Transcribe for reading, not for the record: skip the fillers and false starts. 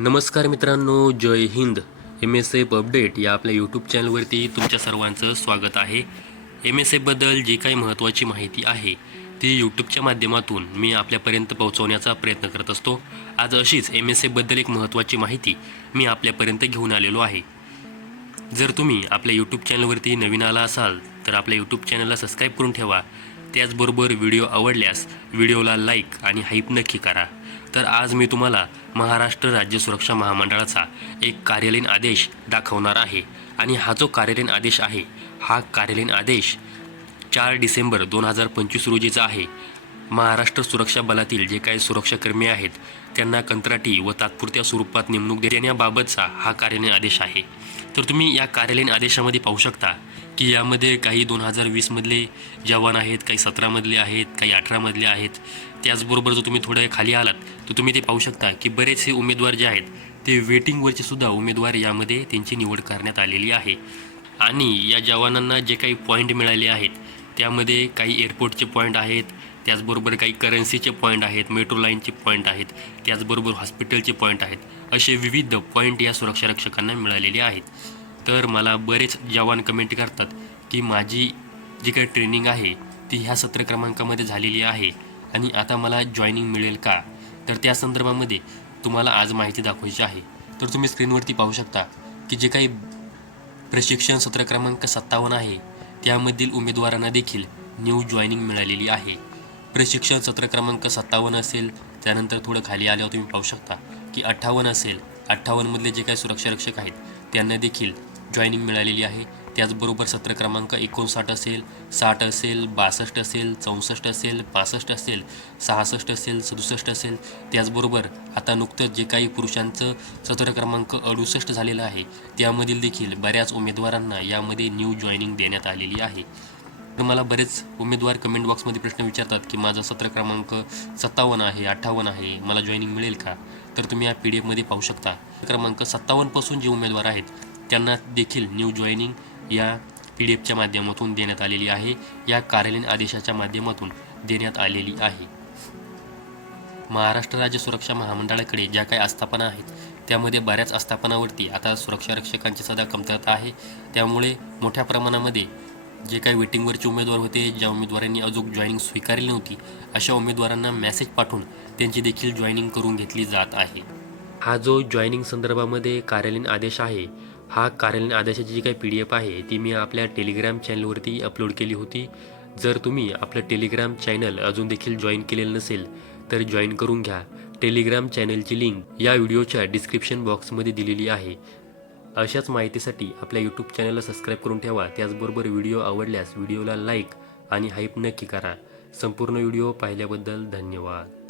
नमस्कार मित्रांनो, जय Hind. MSF update या आपल्या यूट्यूब चॅनलवरती तुमच्या सर्वांचं स्वागत आहे. MSFबद्दल जी काही महत्त्वाची माहिती आहे ती यूट्यूबच्या माध्यमातून मी आपल्यापर्यंत पोहोचवण्याचा प्रयत्न करत असतो. आज अशीच MSFबद्दल एक महत्त्वाची माहिती मी आपल्यापर्यंत घेऊन आलेलो आहे. जर तुम्ही आपल्या यूट्यूब चॅनलवरती नवीन आला असाल तर आपल्या यूट्यूब चॅनलला सबस्क्राईब करून ठेवा. त्याचबरोबर व्हिडिओ आवडल्यास व्हिडिओला लाईक आणि हाईप नक्की करा. तर आज मी तुम्हाला महाराष्ट्र राज्य सुरक्षा महामंडळाचा एक कार्यालयीन आदेश दाखवणार आहे आणि हा जो कार्यालयीन आदेश आहे हा कार्यालयीन आदेश 4 डिसेंबर 2025 रोजीचा आहे. महाराष्ट्र सुरक्षा बलातील जे काही सुरक्षाकर्मी आहेत त्यांना कंत्राटी व तात्पुरत्या स्वरूपात नेमणूक देण्याबाबतचा हा कार्यालयीन आदेश आहे. तर तुम्ही या कार्यालयीन आदेशामध्ये पाहू शकता की यामध्ये काही 2020मधले जवान आहेत, काही 17मधले आहेत, काही 18मधले आहेत. त्याचबरोबर जर तुम्ही थोडं खाली आलात तर तुम्ही ते पाहू शकता की बरेचसे उमेदवार जे आहेत ते वेटिंगवरचे सुद्धा उमेदवार यामध्ये त्यांची निवड करण्यात आलेली आहे. आणि या जवानांना जे काही पॉईंट मिळाले आहेत त्यामध्ये काही एअरपोर्टचे पॉईंट आहेत, त्याचबरोबर काही करन्सीचे पॉईंट आहेत, मेट्रो लाईनचे पॉईंट आहेत, त्याचबरोबर हॉस्पिटलचे पॉईंट आहेत. असे विविध पॉईंट या सुरक्षारक्षकांना मिळालेले आहेत. तर मला बरेच जवान कमेंट करतात की माझी जी काही ट्रेनिंग आहे ती ह्या सत्र क्रमांकामध्ये झालेली आहे आणि आता मला जॉईनिंग मिळेल का? तर त्या संदर्भामध्ये तुम्हाला आज माहिती दाखवायची आहे. तर तुम्ही स्क्रीनवरती पाहू शकता की जे काही प्रशिक्षण सत्र क्रमांक 57 आहे त्यामधील उमेदवारांना देखील न्यू जॉईनिंग मिळालेली आहे. प्रशिक्षण सत्र क्रमांक 57 असेल, त्यानंतर थोडं खाली आल्यावर तुम्ही पाहू शकता की 58 असेल. 58मधले जे काही सुरक्षारक्षक आहेत त्यांना देखील जॉईनिंग मिळालेली आहे. त्याचबरोबर सत्र क्रमांक 59 असेल, 60 असेल, 62 असेल, 64 असेल, 65 असेल, 66 असेल, 67 असेल. त्याचबरोबर आता नुकतंच जे काही पुरुषांचं सत्र क्रमांक 68 झालेलं आहे त्यामधील देखील बऱ्याच उमेदवारांना यामध्ये न्यू जॉईनिंग देण्यात आलेली आहे. तर मला बरेच उमेदवार कमेंट बॉक्समध्ये प्रश्न विचारतात की माझा सत्र क्रमांक 57 आहे, 58 आहे, मला जॉईनिंग मिळेल का? तर तुम्ही या PDF पाहू शकता. क्रमांक 57पासून जे उमेदवार आहेत त्यांना देखील न्यू जॉईनिंग या PDFच्या माध्यमातून देण्यात आलेली आहे. या कार्यालयीन आदेशाच्या माध्यमातून देण्यात आलेली आहे. महाराष्ट्र राज्य सुरक्षा महामंडळाकडे ज्या काही आस्थापना आहेत त्यामध्ये बऱ्याच आस्थापनावरती आता सुरक्षारक्षकांची सध्या कमतरता आहे. त्यामुळे मोठ्या प्रमाणामध्ये जे काही वेटिंगवरचे उमेदवार होते, ज्या उमेदवारांनी अजून जॉईनिंग स्वीकारली नव्हती, अशा उमेदवारांना मेसेज पाठवून त्यांची देखील जॉईनिंग करून घेतली जात आहे. हा जो जॉईनिंग संदर्भामध्ये कार्यालयीन आदेश आहे, हा कार्यालयीन आदेशाची जी काही PDF आहे ती मी आपल्या टेलिग्राम चॅनलवरती अपलोड केली होती. जर तुम्ही आपलं टेलिग्राम चॅनल अजून देखील जॉईन केलेलं नसेल तर जॉईन करून घ्या. टेलिग्राम चॅनलची लिंक या व्हिडिओच्या डिस्क्रिप्शन बॉक्समध्ये दिलेली आहे. अशाच माहितीसाठी आपल्या यूट्यूब चॅनलला सबस्क्राईब करून ठेवा. त्याचबरोबर व्हिडिओ आवडल्यास व्हिडिओला लाईक आणि हाईप नक्की करा. संपूर्ण व्हिडिओ पाहिल्याबद्दल धन्यवाद.